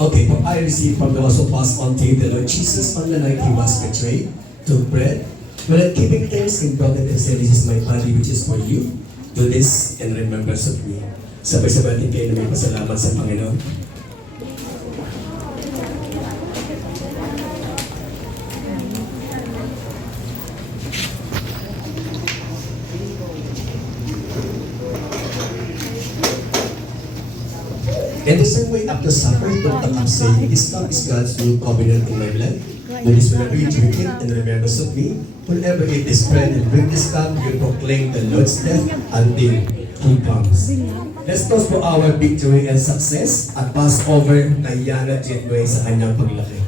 Okay, for I received from the Apostle on tape the Lord Jesus on the night he was betrayed, took bread. When giving thanks, he broke it and said, "This is my body which is for you. Do this in remembrance of me." Sabay-sabay natin kayo na may pasalamat sa Panginoon. In the same way, after supper, took the cup, saying, "This cup is God's new covenant in my blood. Do this whenever you drink it in remembrance of me. Whenever it is bread and drink this cup, you proclaim the Lord's death until He comes." Let's toast for our victory and success at Passover kay Yana Jenway sa kanyang paglaki.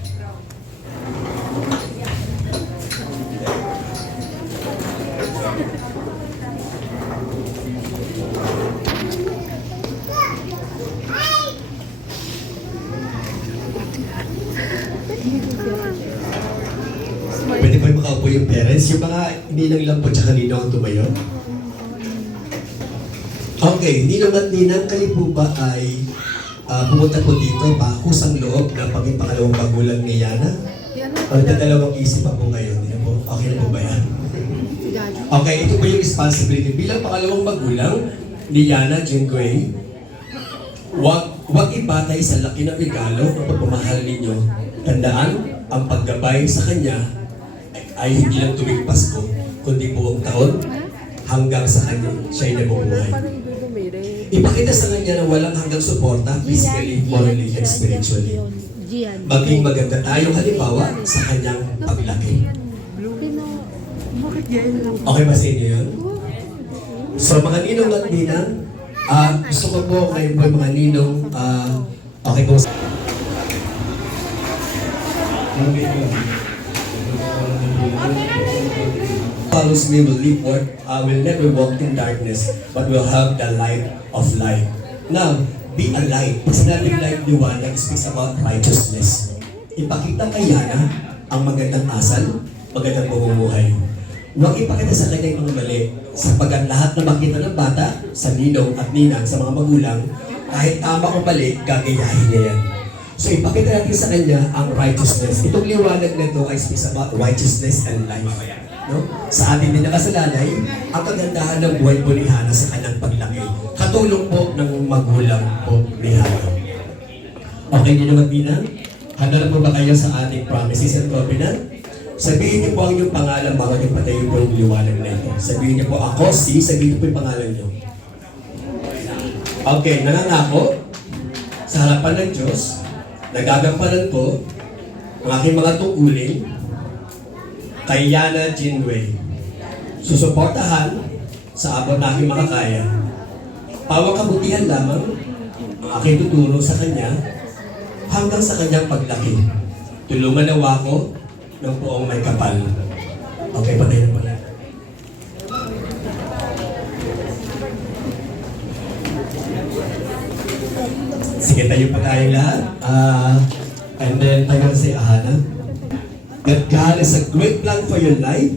Pwede ba makaupo yung parents? Yung mga ninang lang po tsaka ninang ang tumayo? Okay, ninang at ninang, kayo po ba ay pumunta po dito pa kusang loob ng paging pangalawang magulang ni Yana? O dalawang isip pa po ngayon? Okay na po ba yan? Okay, ito po yung responsibility. Bilang pangalawang magulang ni Yana Jingwei, huwag ibatay sa laki ng regalo o pagmamahal ninyo. Tandaan, ang paggabay sa kanya ay hindi lang tuwing Pasko, kundi buong taon hanggang sa kanya siya'y nabubuhay. Ipakita sa kanya na walang hanggang suporta, physically, morally, and spiritually. Maging maganda tayong halimbawa sa kanyang paglaki. Okay ba sa inyo yun? So mga ninong at ninang, gusto ko po ngayon po mga ninong, okay po. Follows me will leave work, will never walk in darkness, but will have the light of life. Now, be a light. Pag sinabing light, liwanag, speaks about righteousness. Ipakita kay Yana ang magandang asal, magandang pamumuhay. Huwag ipakita sa kanya yung mga mali, sapagkat lahat na makita ng bata, sa ninong at ninang, sa mga magulang, kahit tama o mali, gagayahin niya yan. So ipakita natin sa kanya ang righteousness. Itong liwanag na ito ay speaks about righteousness and life. No? Sa ating din nakasalalay, ang kagandahan ng buhay po ni Hana sa kanyang paglaki. Katulong po ng magulang po ni Hana. Okay niyo naman, Binang? Handa na po ba kayo sa ating promises and covenant? Sabihin niyo po ang inyong pangalan bago niyo patayin po yung liwanag na ito. Sabihin niyo po, ako si, sabihin niyo po yung pangalan niyo. Okay, nangangako sa harapan ng Diyos, nagagampanan ko ang aking mga tungkulin kay Yana Jinwei. Susuportahan sa abot na aking makakaya. Pawang-kabutihan lamang ang aking tutulong sa kanya hanggang sa kanyang paglaki. Tulungan nawa ko ng buong may kapal. Okay, patay na pala. Sige, tayo pa tayong lahat. And then, tayo na si Hana. That God has a great plan for your life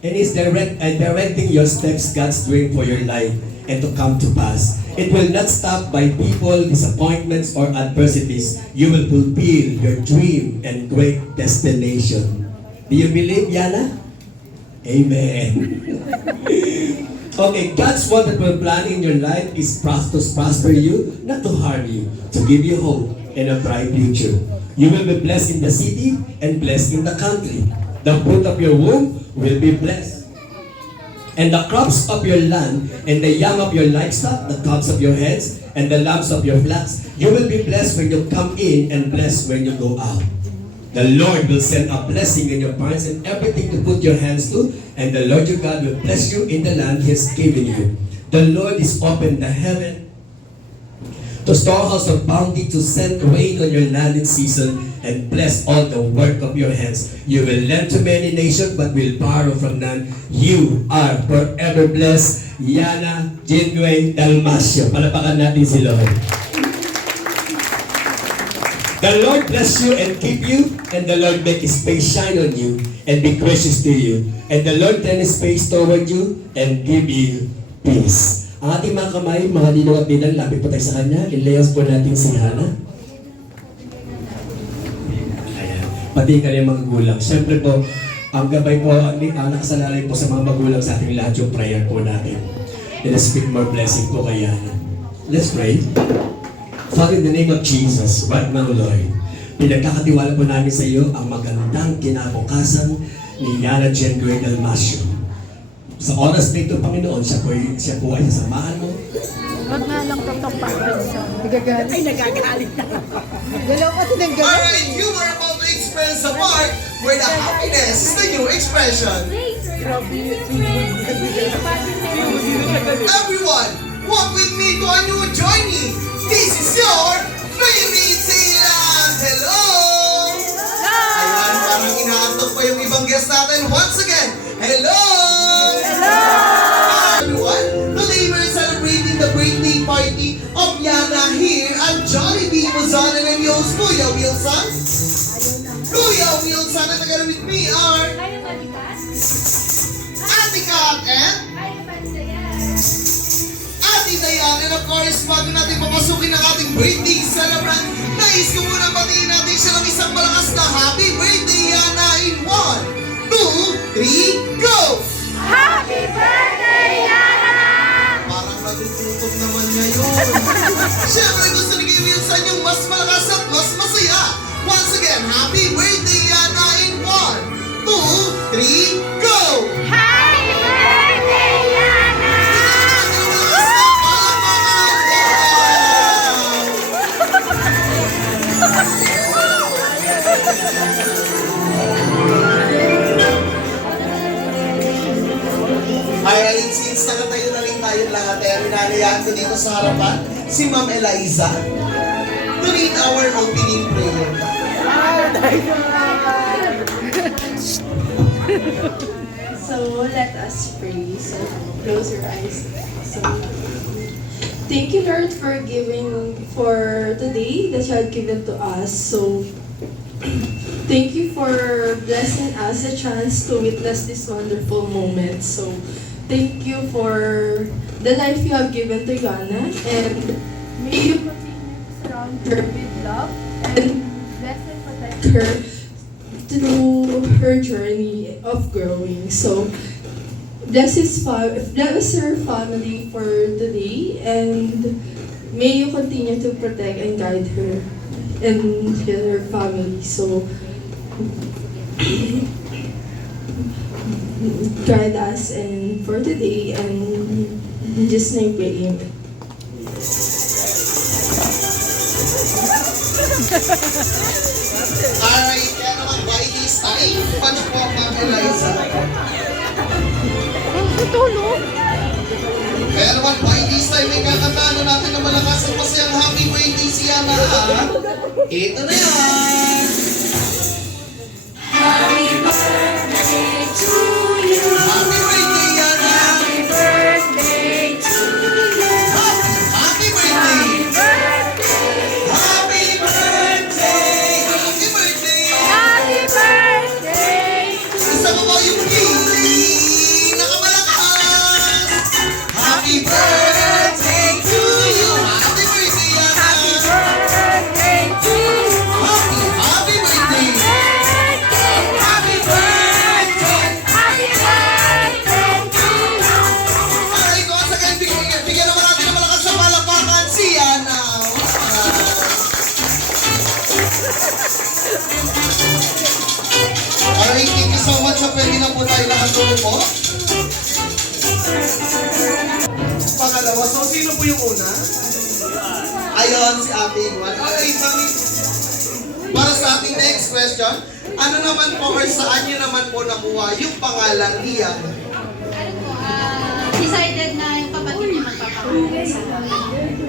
and is directing your steps God's doing for your life and to come to pass. It will not stop by people, disappointments, or adversities. You will fulfill your dream and great destination. Do you believe, Yana? Amen. Okay, God's wonderful plan in your life is to prosper you, not to harm you, to give you hope and a bright future. You will be blessed in the city and blessed in the country. The fruit of your womb will be blessed. And the crops of your land and the young of your livestock, the tops of your heads and the lambs of your flocks, you will be blessed when you come in and blessed when you go out. The Lord will send a blessing in your barns and everything to put your hands to, and the Lord your God will bless you in the land He has given you. The Lord is open the heaven, the storehouse of bounty, to send rain on your land in season and bless all the work of your hands. You will lend to many nations but will borrow from none. You are forever blessed. Yana Jinwei Dalmasio. Palapakan natin si Lord. The Lord bless you and keep you, and the Lord make His face shine on you and be gracious to you. And the Lord turn His face toward you and give you peace. Ang ating mga kamay, mga ninong at ninang, lapit po tayo sa Kanya. Ilayas po natin si Hana. pati kanyang mga gulang. Siyempre po, ang gabay po, ang nakasalalay po sa mga magulang sa ating lahat yung prayer po natin. And speak more blessing po kay Yana. Let's pray. Father, in the name of Jesus, right now, Lord, pinagkakatiwala po namin sa iyo ang magandang kinabukasan ni Yana Jen Gray Dalmasio. Sa oras na ito, Panginoon, siya po ay sasamahan mo. Wag na lang totok pa. Nagagalit. Ay, nagagalit na. Dalaw kasi ng galit. Alright, you were about to experience a part where the happiness is the new expression. Everyone, walk with me to a new journey. This is your favorite Thailand. Hello! Ayan, parang inaantok pa yung ibang guest natin. Once again, hello! Everyone, today we're celebrating the birthday party of Yana here at Jollibee Muzanan and yours, Kuya Wilson. Kuya Wilson, and together with me are Ate Kat and Ate Dayan. And of course, bago natin papasukin ang ating birthday celebrant, nais ko muna batiin natin siya ng isang malakas na happy birthday, Yana, in 1, 2, 3, go! Happy birthday, Yana! Parang natututok naman ngayon. Siyempre gusto ni Kuya Wilson yung mas malakas at mas masaya. Once again, happy birthday, Yana, in 1, 2, 3, go! Happy birthday, Yana! Alright, since nakatayo na rin tayong lahat, rinanayaan ko dito sa harapan si Ma'am Eliza to read our opening prayer. So let us pray. So close your eyes. So thank you, Lord, for giving for today that you had given to us. So thank you for blessing us a chance to witness this wonderful moment. So thank you for the life you have given to Yana, and may you continue to surround her with love and bless and protect her through her journey of growing. So bless her family for today, and may you continue to protect and guide her and her family. So guide us and for today, and in Jesus' name pray, amen. Alright, kaya naman by this time, paano po Ma'am Eliza? Tutulog? Kaya naman by this time, may kakanta natin na malakas at masayang happy birthday si Yana. Ito na yan! Happy birthday to you. Happy birthday, Yana! Happy birthday to you. Happy birthday! Happy birthday! Happy birthday! Happy birthday! Isa mo ba yung pinakamalakas? Happy birthday to you! Happy birthday, Yana! Happy birthday to you! Happy birthday! Happy birthday! Happy birthday to you! Alright, once again, bigyan naman natin ng malakas na palakpakan si Yana. Alright, thank you so much. Pwede na po tayo lahat po. Pangalawa, so sino po yung una? Ayon, si Ate Iguan. Alright, mami. Para sa ating next question, ano naman po or saan nyo naman po nakuha yung pangalan ni Yana? Decided na yung kapatid niya magpapakuha sa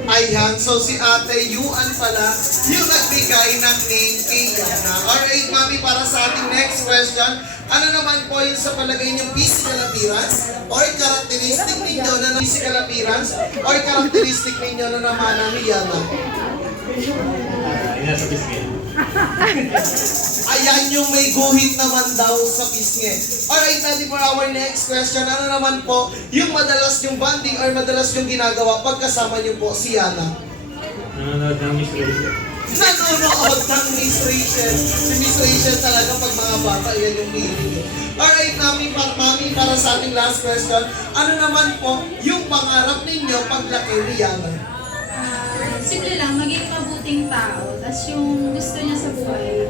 Ayan, so si Ate Yuan pala yung nagbigay ng name kay Yana. Alright, mami, para sa ating next question, ano naman po yung sa palagay niyong physical appearance or characteristic ninyo na physical appearance or characteristic ninyo na namana ni Yana? Ayan yung may guhit naman daw sa pisngi. Alright, ready for our next question. Ano naman po yung madalas yung bonding or madalas yung ginagawa pagkasama niyo po si Yana? Nanonood ng Miss Rachel. nanonood ng Miss Rachel. Si Miss Rachel talaga pag mga bata, yan yung hiling. Alright, mami, para sa ating last question, ano naman po yung pangarap ninyo paglaki Rihanna? Simple lang, maging mabuting tao. Tapos yung gusto niya sa buhay,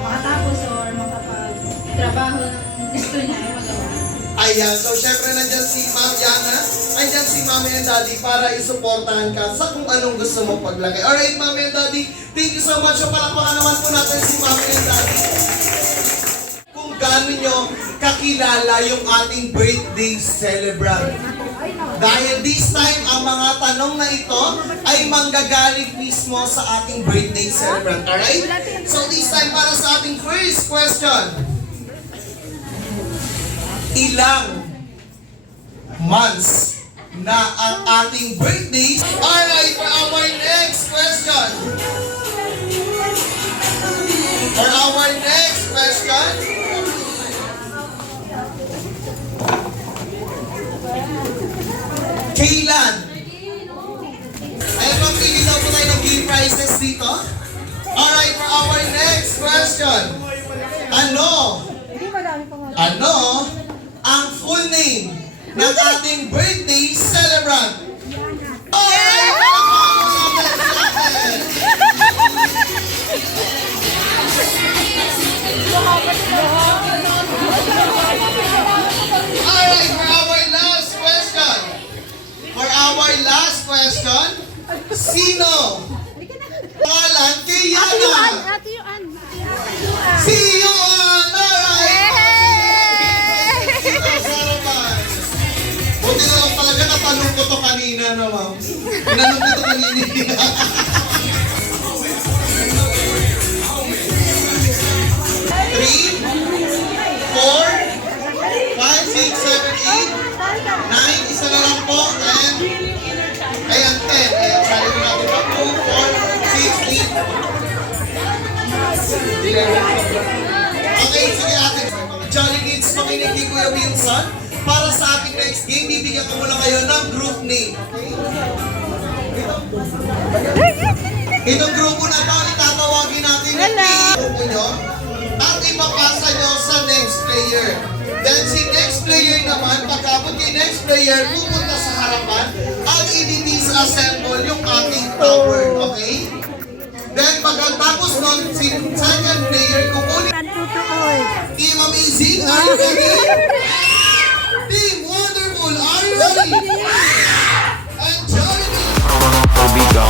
makatapos or makapagtrabaho ng gusto niya ay magawa. Ayan, so syempre nandyan si Ma'am Yana, nandyan si Mami and Daddy para isuportahan ka sa kung anong gusto mo paglaki. Alright, Mami and Daddy, thank you so much. So palakpakan naman po natin si Mami and Daddy. Kung gaano nyo kakilala yung ating birthday celebrant. Dahil this time, ang mga tanong na ito ay manggagaling mismo sa ating birthday celebrant. Alright? So this time, para sa ating first question, ilang months na ang ating birthday? Alright, for our next question. For our next question, kailan? Ayun, mamili daw po tayo ng game prizes dito. Alright, for our next question. Ano ang full name ng ating birthday celebrant? Alright, alright, for our last question. For our last question, sino? Pangalan kay Yana. Ate Yuan. Si Yuan! Alright! Buti na lang talaga natanong ko to kanina na, ma'am. Tinanong ko to kanina. 3, 4, 5, 6, 7, 8, 9, isa na lang po, and ayan, 10. Ayan, sabi ko natin pa, 2, 4, 6, 8. Okay, sige ate. Jolly Kids, makinig ni Kuya Wilson. Para sa ating next game, bibigyan ko muna kayo ng group name. Itong grupo na to, itatawagin natin yung grupo nyo at ipapasa nyo sa next player. Then si next player naman, pagkabot kay next player, pupunta sa harapan at i-disassemble yung ating tower. Okay? Then pagkatapos nun, si second player, kukunin. Team Amazing, are you ready? Team Wonderful, are you ready? And Jollibee!